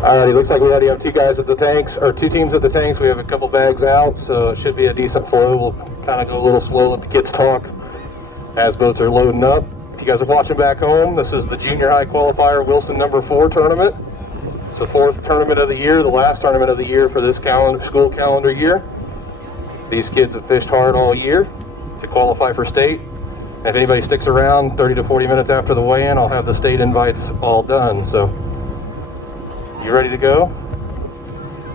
Alrighty, looks like we already have two guys at the tanks, or two teams at the tanks. We have a couple bags out, so it should be a decent flow. We'll kind of go a little slow, let the kids talk as boats are loading up. If you guys are watching back home, this is the Junior High Qualifier Wilson number 4 tournament. It's the 4th tournament of the year, the last tournament of the year for this school calendar year. These kids have fished hard all year to qualify for state. And if anybody sticks around 30 to 40 minutes after the weigh-in, I'll have the state invites all done. So, you ready to go?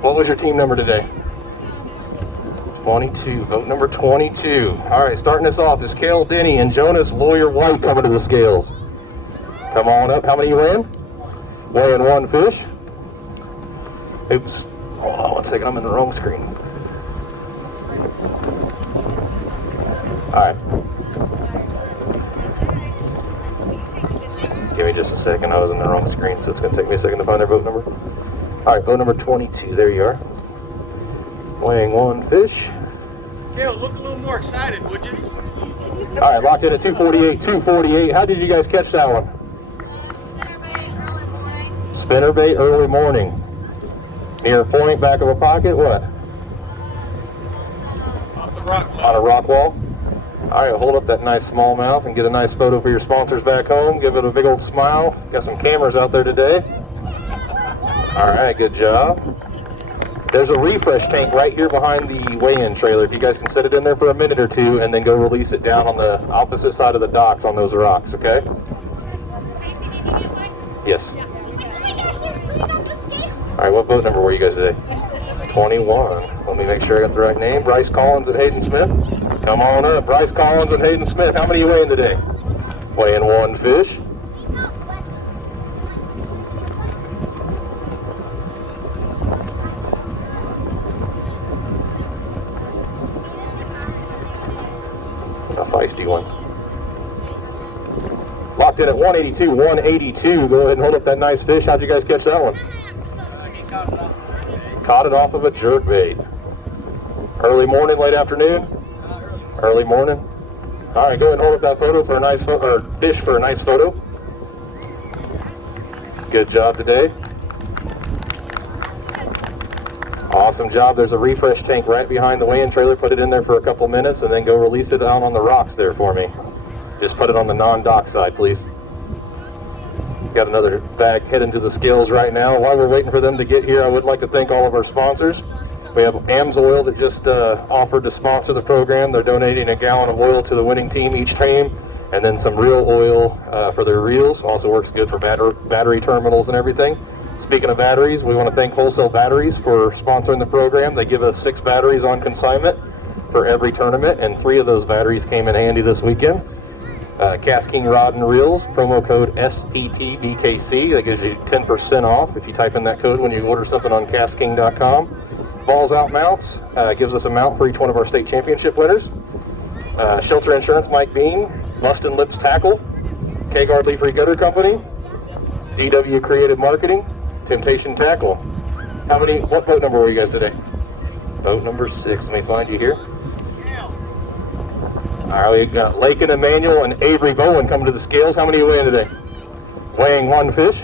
What was your team number today? 22, boat number 22. All right, starting us off is Cale Denny and Jonas Lawyer White coming to the scales. Come on up. How many you ran? Weighing 1 fish. Oops. Hold on 1 second. I'm in the wrong screen. All right. Give me just a second. I was in the wrong screen, so it's going to take me a second to find their boat number. All right, boat number 22. There you are. Weighing 1 fish. Cale, look a little more excited, would you? All right, locked in at 248, 248. How did you guys catch that one? Spinnerbait early morning. Near a point, back of a pocket, what? Off the rock wall. On a rock wall. All right, hold up that nice smallmouth and get a nice photo for your sponsors back home. Give it a big old smile. Got some cameras out there today. All right, good job. There's a refresh tank right here behind the weigh-in trailer. If you guys can set it in there for a minute or two and then go release it down on the opposite side of the docks on those rocks, okay? Yes. All right, what boat number were you guys today? 21. Let me make sure I got the right name. Bryce Collins and Hayden Smith. Come on up. Bryce Collins and Hayden Smith. How many are you weighing today? Weighing 1 fish. A feisty one. Locked in at 182, 182. Go ahead and hold up that nice fish. How'd you guys catch that one? Caught it off of a jerkbait. Early morning, late afternoon? Early morning. All right, go ahead and hold up that photo for a nice fish for a nice photo. Good job today. Awesome job. There's a refresh tank right behind the weigh-in trailer. Put it in there for a couple minutes and then go release it out on the rocks there for me. Just put it on the non-dock side, please. Got another bag heading to the scales right now. While we're waiting for them to get here, I would like to thank all of our sponsors. We have AMS Oil that just offered to sponsor the program. They're donating a gallon of oil to the winning team each team, and then some real oil for their reels. Also works good for battery terminals and everything. Speaking of batteries, we want to thank Wholesale Batteries for sponsoring the program. They give us 6 batteries on consignment for every tournament, and 3 of those batteries came in handy this weekend. Casking Rod and Reels, promo code SPTBKC. That gives you 10% off if you type in that code when you order something on casking.com. Balls Out Mounts gives us a mount for each one of our state championship winners. Shelter Insurance, Mike Bean. Lust and Lips Tackle, K-Guard Leaf Gutter Company, DW Creative Marketing, Temptation Tackle. What boat number were you guys today? Boat number 6. Let me find you here. All right, we got Lakin Emmanuel and Avery Bowen coming to the scales. How many are you weighing today? Weighing 1 fish.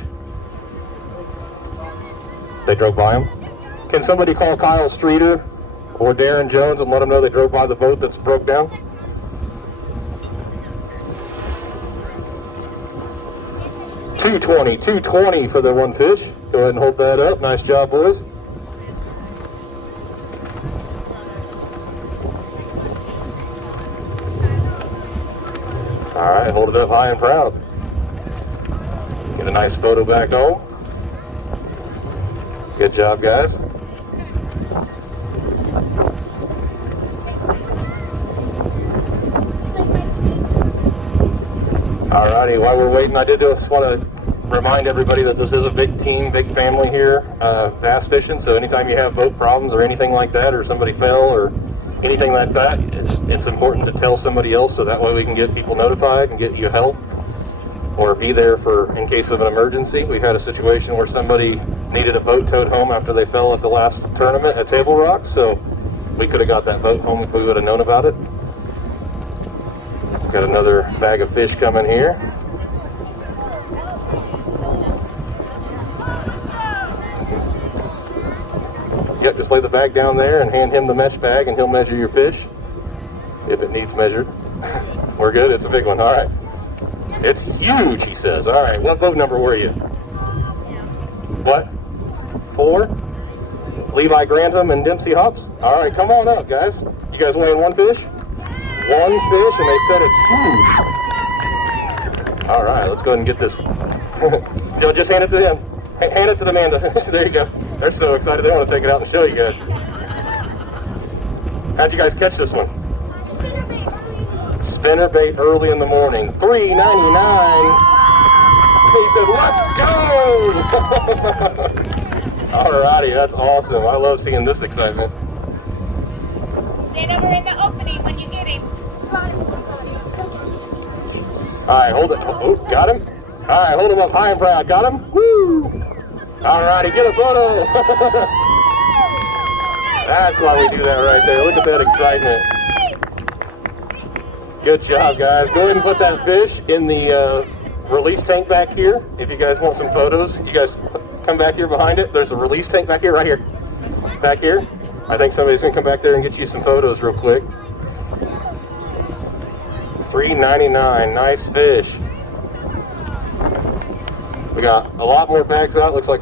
They drove by him. Can somebody call Kyle Streeter or Darren Jones and let them know they drove by the boat that's broke down? $220 for the 1 fish. Go ahead and hold that up. Nice job, boys. All right, hold it up high and proud. Get a nice photo back home. Good job, guys. All righty, while we're waiting, I did just want to remind everybody that this is a big team, big family here, bass fishing. So anytime you have boat problems or anything like that, or somebody fell or anything like that, it's important to tell somebody else so that way we can get people notified and get you help or be there for in case of an emergency. We've had a situation where somebody needed a boat towed home after they fell at the last tournament at Table Rock, so we could have got that boat home if we would have known about it. Got another bag of fish coming here. Yep, just lay the bag down there and hand him the mesh bag and he'll measure your fish if it needs measured. We're good? It's a big one. All right. It's huge, he says. All right, what boat number were you? What? 4? Levi Grantham and Dempsey Hops? All right, come on up, guys. You guys weighing one fish? One fish, and they said it's huge. All right, let's go ahead and get this. Yo, just hand it to him. Hand it to Amanda. There you go. They're so excited they want to take it out and show you guys. How'd you guys catch this one? Spinnerbait early in the morning. $3.99. He said, let's go! Alrighty, that's awesome. I love seeing this excitement. Stand over in the opening when you get him. Alright, hold it. Oh, got him? Alright, hold him up high and proud. Got him? Woo! Alrighty, get a photo! That's why we do that right there. Look at that excitement. Good job, guys. Go ahead and put that fish in the release tank back here. If you guys want some photos, you guys come back here behind it. There's a release tank back here, right here. Back here. I think somebody's gonna come back there and get you some photos real quick. $3.99, nice fish. We got a lot more bags out. Looks like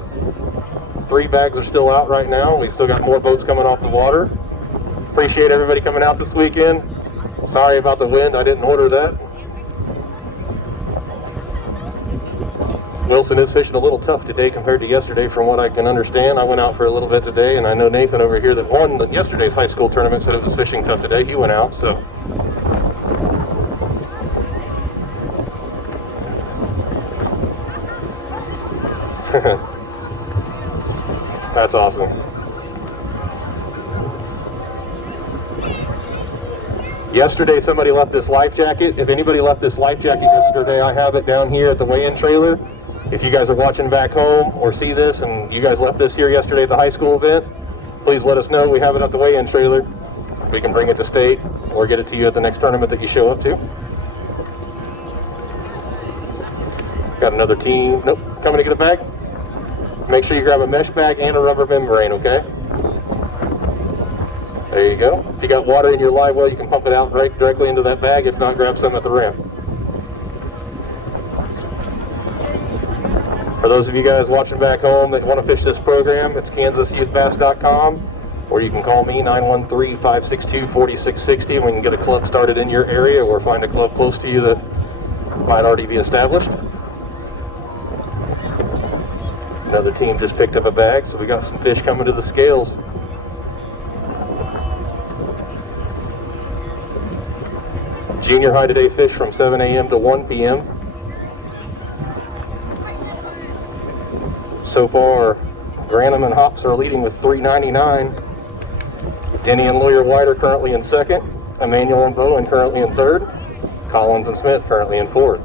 3 bags are still out right now. We still got more boats coming off the water. Appreciate everybody coming out this weekend. Sorry about the wind, I didn't order that. Wilson is fishing a little tough today compared to yesterday from what I can understand. I went out for a little bit today, and I know Nathan over here that won yesterday's high school tournament said it was fishing tough today. He went out, so. That's awesome. Yesterday somebody left this life jacket. If anybody left this life jacket yesterday, I have it down here at the weigh-in trailer. If you guys are watching back home or see this and you guys left this here yesterday at the high school event, please let us know. We have it at the weigh-in trailer. We can bring it to state or get it to you at the next tournament that you show up to. Got another team. Nope. Coming to get a bag? Make sure you grab a mesh bag and a rubber membrane, okay? There you go. If you got water in your live well, you can pump it out right directly into that bag. If not, grab some at the ramp. For those of you guys watching back home that want to fish this program, it's kansasyouthbass.com, or you can call me 913-562-4660 and we can get a club started in your area or find a club close to you that might already be established. Another team just picked up a bag, so we got some fish coming to the scales. Junior high today fish from 7 a.m. to 1 p.m. So far, Grantham and Hops are leading with $3.99. Denny and Lawyer White are currently in second. Emmanuel and Bowen currently in third. Collins and Smith currently in fourth.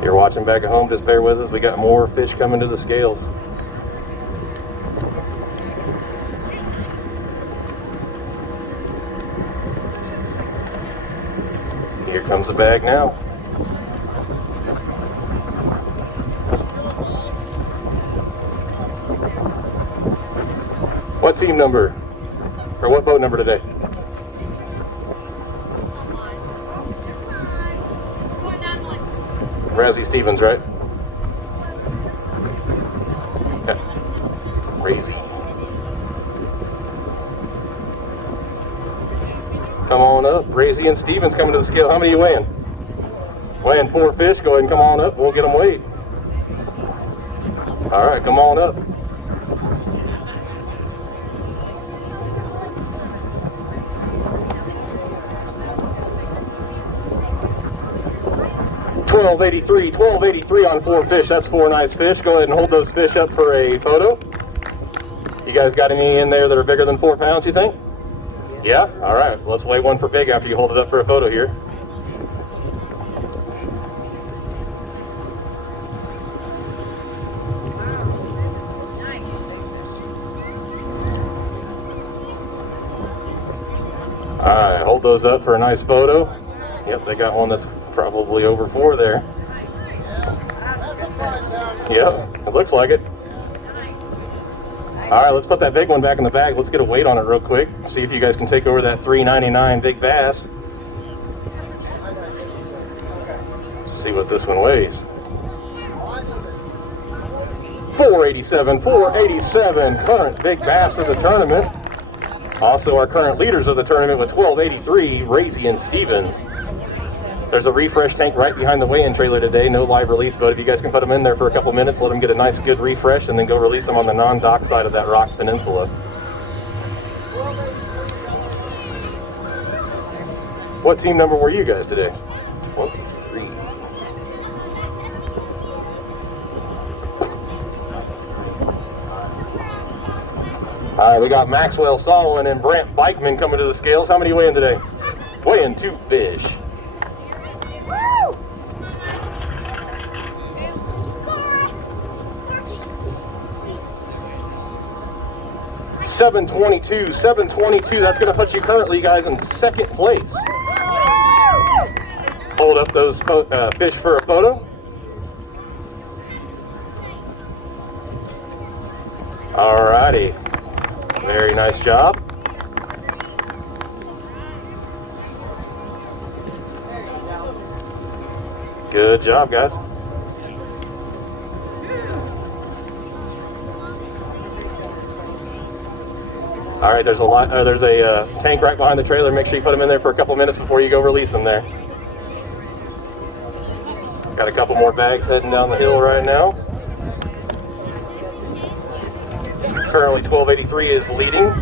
You're watching back at home, just bear with us. We got more fish coming to the scales. Here comes the bag now. What team number? Or what boat number today? Razzie Stevens, right? Yeah. Razzie. Come on up. Razzie and Stevens coming to the scale. How many are you weighing? Weighing 4 fish. Go ahead and come on up. We'll get them weighed. All right, come on up. $12.83 on 4 fish. That's 4 nice fish. Go ahead and hold those fish up for a photo. You guys got any in there that are bigger than 4 pounds, you think? Yeah? All right. Let's weigh one for big after you hold it up for a photo here. All right, hold those up for a nice photo. Yep, they got one that's probably over 4 there. Yep, it looks like it. All right, let's put that big one back in the bag. Let's get a weight on it real quick. See if you guys can take over that 399 big bass. See what this one weighs. 487, 487, current big bass of the tournament. Also our current leaders of the tournament with 1283, Razy and Stevens. There's a refresh tank right behind the weigh-in trailer today. No live release, but if you guys can put them in there for a couple minutes, let them get a nice good refresh, and then go release them on the non-dock side of that rock peninsula. What team number were you guys today? 23. All right, we got Maxwell Solomon and Brent Bikeman coming to the scales. How many weighing today? Weighing 2 fish. 722, 722. That's going to put you currently, guys, in second place. Hold up those fish for a photo. Alrighty. Very nice job. Good job, guys. All right, there's a tank right behind the trailer. Make sure you put them in there for a couple minutes before you go release them there. Got a couple more bags heading down the hill right now. Currently 1283 is leading.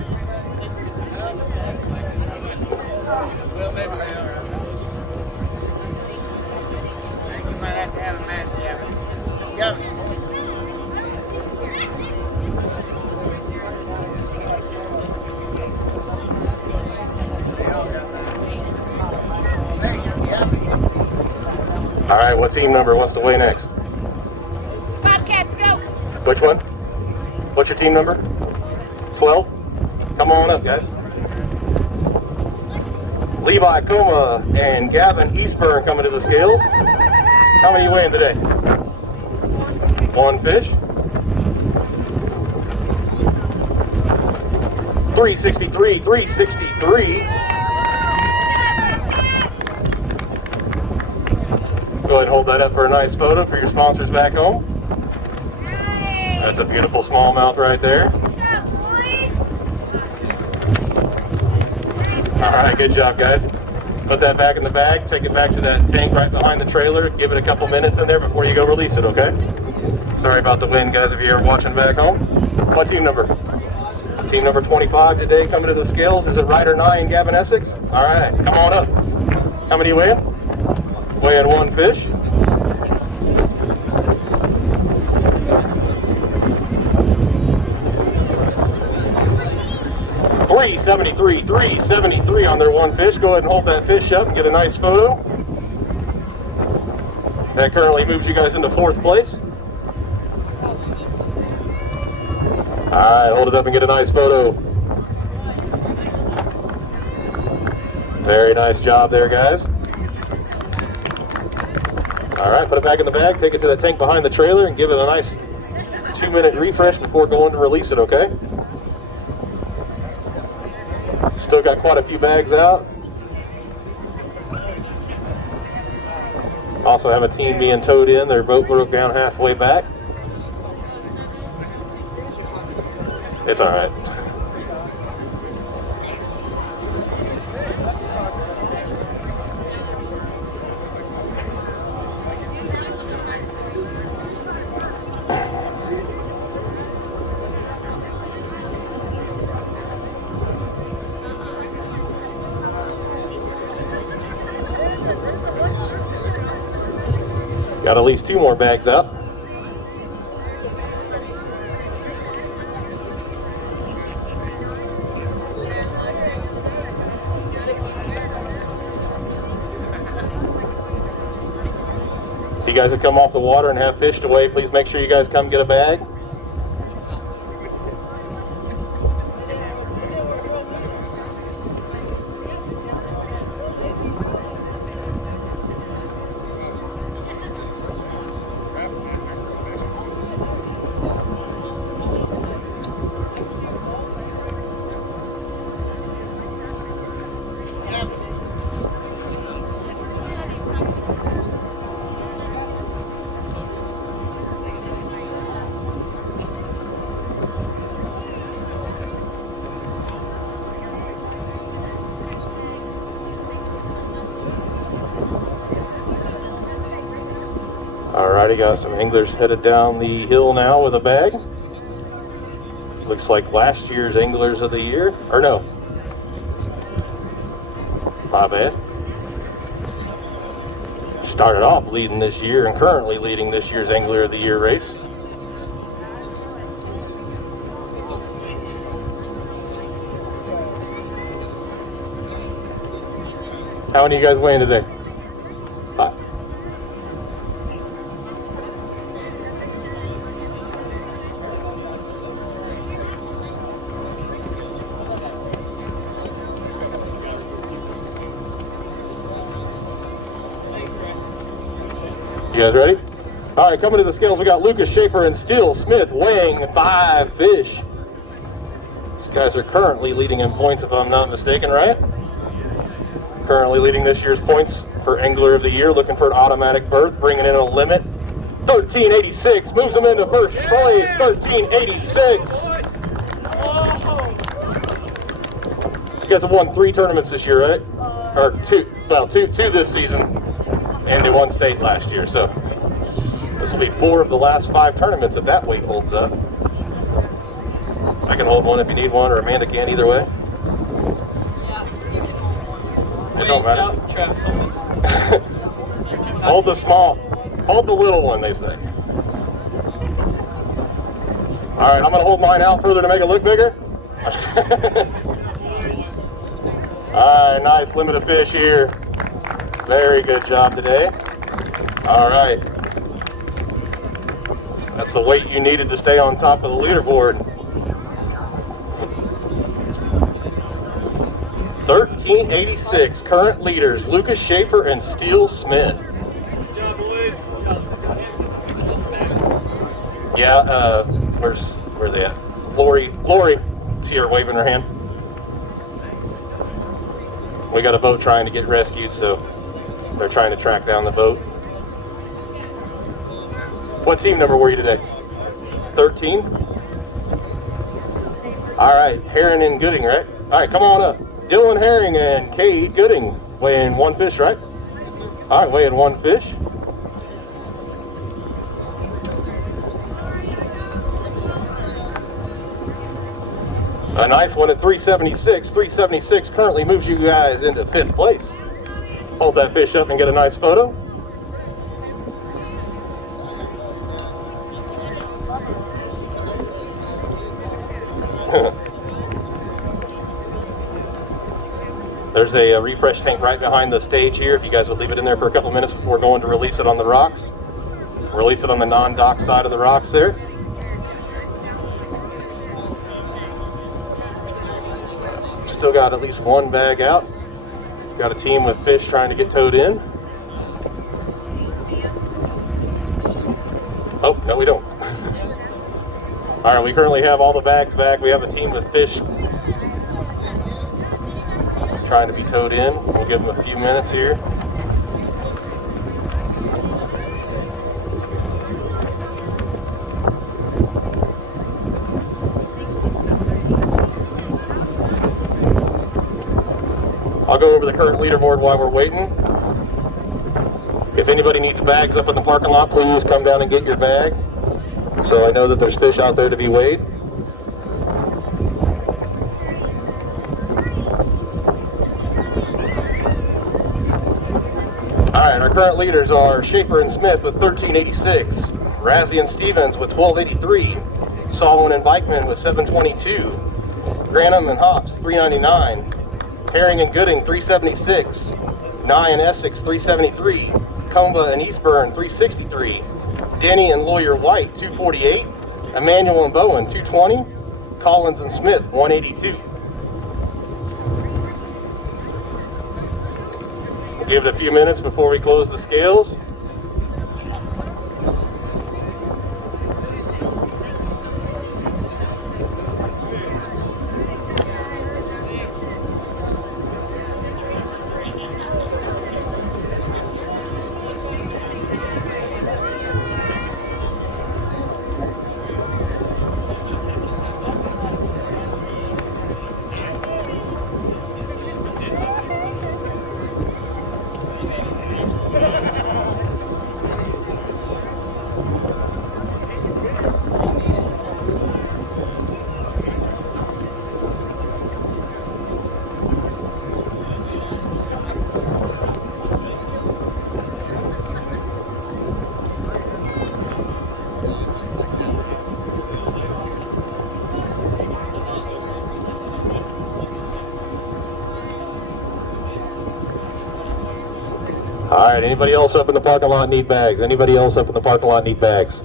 All right, what team number wants to weigh next? Bobcats, go! Which one? What's your team number? 12? Come on up, guys. Levi Coma and Gavin Eastburn coming to the scales. How many are you weighing today? 1 fish. 363, 363. Go ahead and hold that up for a nice photo for your sponsors back home. That's a beautiful smallmouth right there. All right, good job, guys. Put that back in the bag. Take it back to that tank right behind the trailer. Give it a couple minutes in there before you go release it, okay? Sorry about the wind, guys, if you're watching back home. What team number? Team number 25 today coming to the scales. Is it Ryder 9, Gavin Essex? All right, come on up. How many are you weighing? Weighing 1 fish. $373 on their 1 fish. Go ahead and hold that fish up and get a nice photo. That currently moves you guys into 4th place. Alright, hold it up and get a nice photo. Very nice job there, guys. Alright, put it back in the bag, take it to the tank behind the trailer and give it a nice 2-minute refresh before going to release it, okay? Still got quite a few bags out. Also have a team being towed in. Their boat broke down halfway back. It's all right. Got at least 2 more bags out. guys that come off the water and have fish to weigh, please make sure you guys come get a bag. Alrighty, got some anglers headed down the hill now with a bag. Looks like last year's Anglers of the Year, or no, my bad. Started off leading this year and currently leading this year's Angler of the Year race. How many of you guys weighing today? You guys ready? All right, coming to the scales, we got Lucas Schaefer and Steele Smith weighing 5 fish. These guys are currently leading in points, if I'm not mistaken, right? Currently leading this year's points for Angler of the Year, looking for an automatic berth, bringing in a limit. 1386, moves them into first place, 1386. You guys have won 3 tournaments this year, right? Or two this season. And they won state last year, so this will be 4 of the last 5 tournaments if that weight holds up. I can hold one if you need one, or Amanda can, either way. It don't matter. Hold the small, hold the little one, they say. All right, I'm gonna hold mine out further to make it look bigger. All right, nice limit of fish here. Very good job today. All right. That's the weight you needed to stay on top of the leaderboard. 1386, current leaders, Lucas Schaefer and Steele Smith. Good job, boys. Yeah, where are they at? Lori, see her waving her hand. We got a boat trying to get rescued, so they're trying to track down the boat. What team number were you today? 13? All right, Herring and Gooding, right? All right, come on up. Dylan Herring and Kate Gooding weighing 1 fish, right? All right, weighing 1 fish. A nice one at 376. 376 currently moves you guys into 5th place. Hold that fish up and get a nice photo. There's a refresh tank right behind the stage here. If you guys would leave it in there for a couple minutes before going to release it on the rocks. Release it on the non-dock side of the rocks there. Still got at least 1 bag out. Got a team with fish trying to get towed in. Oh, no we don't. All right, we currently have all the bags back. We have a team with fish trying to be towed in. We'll give them a few minutes here. I'll go over the current leaderboard while we're waiting. If anybody needs bags up in the parking lot, please come down and get your bag. So I know that there's fish out there to be weighed. All right, our current leaders are Schaefer and Smith with 1386, Razzie and Stevens with 1283, Solomon and Bikeman with 722, Granham and Hawks 399, Herring and Gooding 376, Nye and Essex 373, Comba and Eastburn, 363. Denny and Lawyer White, 248. Emmanuel and Bowen, 220. Collins and Smith, 182. We'll give it a few minutes before we close the scales. All right, anybody else up in the parking lot need bags? Anybody else up in the parking lot need bags?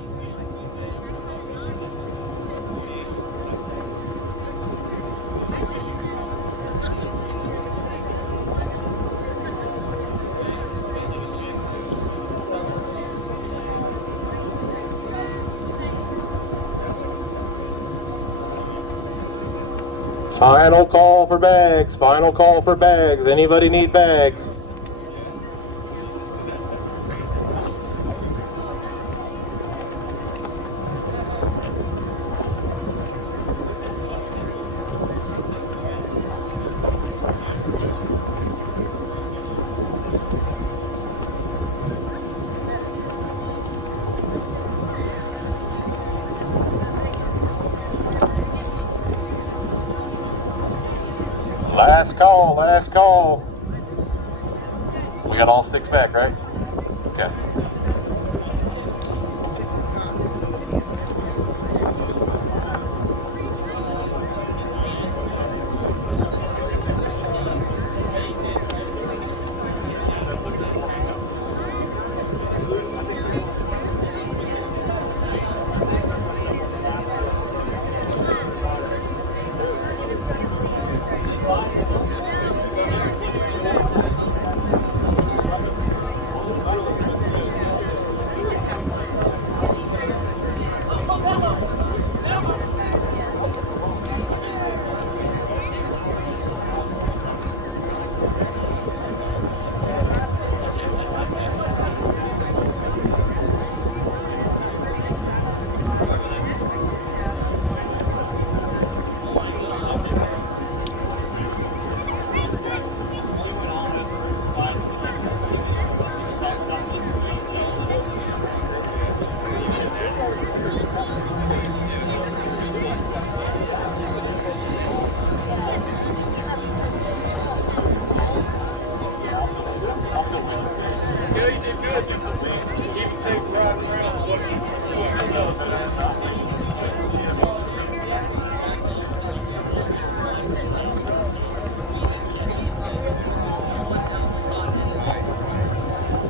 Final call for bags. Final call for bags. Anybody need bags? Last call, last call. We got all 6 back, right? Okay.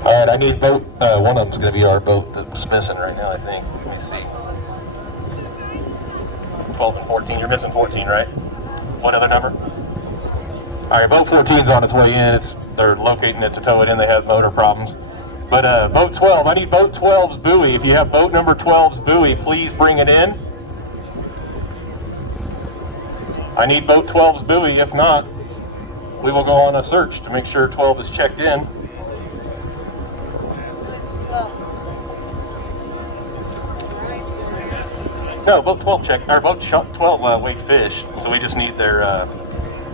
All right, I need boat. One of them's going to be our boat that's missing right now, I think. Let me see. 12 and 14. You're missing 14, right? What other number? All right, boat 14's on its way in. They're locating it to tow it in. They have motor problems. But boat 12, I need boat 12's buoy. If you have boat number 12's buoy, please bring it in. I need boat 12's buoy. If not, we will go on a search to make sure 12 is checked in. No, boat 12 check, or boat 12 weighed fish. So we just need their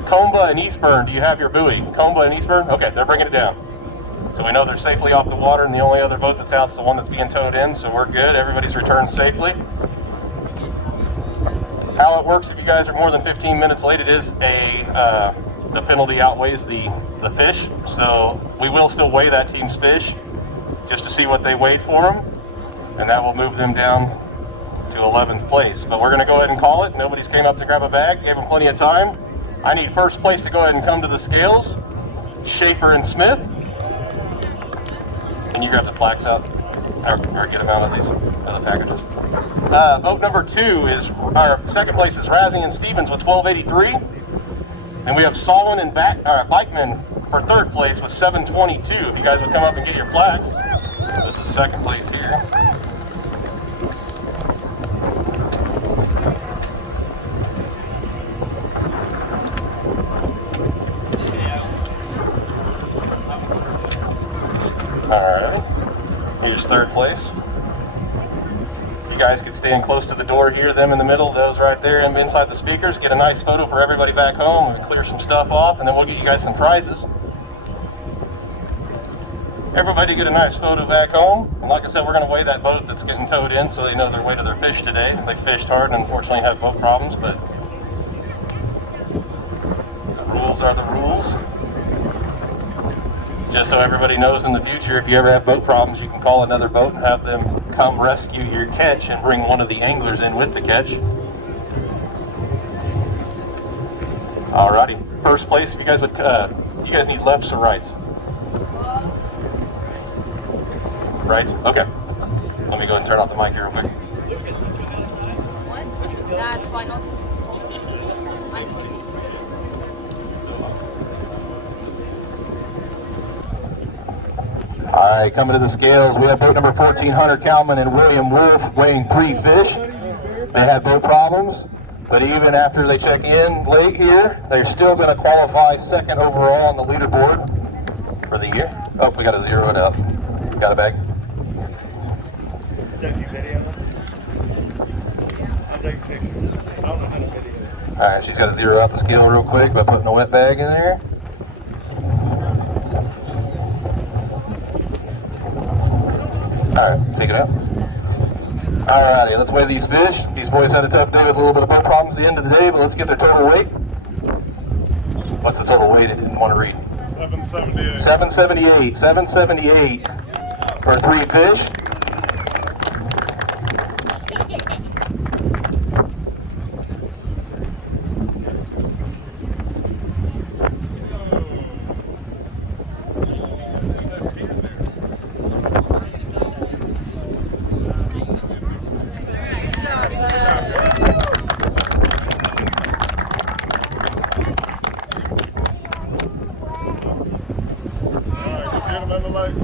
Comba and Eastburn. Do you have your buoy? Comba and Eastburn? Okay, they're bringing it down. So we know they're safely off the water, and the only other boat that's out is the one that's being towed in. So we're good. Everybody's returned safely. How it works if you guys are more than 15 minutes late, it is the penalty outweighs the fish. So we will still weigh that team's fish just to see what they weighed for them, and that will move them down to 11th place. But we're going to go ahead and call it. Nobody's came up to grab a bag. Gave them plenty of time. I need first place to go ahead and come to the scales. Schaefer and Smith. Can you grab the plaques out or get them out of these other packages? Boat number 2 is, our second place is Razzing and Stevens with 1283. And we have Solon and Bikeman for third place with 722. If you guys would come up and get your plaques. This is second place here. Alright, here's third place. You guys could stand close to the door here, them in the middle, those right there and inside the speakers. Get a nice photo for everybody back home and clear some stuff off, and then we'll get you guys some prizes. Everybody get a nice photo back home. And like I said, we're going to weigh that boat that's getting towed in so they know their weight of their fish today. They fished hard and unfortunately have boat problems, but the rules are the rules. Just so everybody knows in the future, if you ever have boat problems, you can call another boat and have them come rescue your catch and bring one of the anglers in with the catch. Alrighty, first place, if you guys would, you guys need lefts or rights? Right? Okay. Let me go ahead and turn off the mic here real quick. That's why not. All right, coming to the scales, we have boat number 14, Hunter Kalman and William Wolf, weighing 3 fish. They had boat problems, but even after they check in late here, they're still going to qualify second overall on the leaderboard for the year. Oh, we got to zero it out. Got it back? Steph, you video? I'm taking pictures. I don't know how to video. All right, she's got to zero out the scale real quick by putting a wet bag in there. All right, take it out. Alrighty, let's weigh these fish. These boys had a tough day with a little bit of boat problems at the end of the day, but let's get their total weight. What's the total weight? I didn't want to read. 778. 778. 778 for 3 fish. Alright, get him in the lake.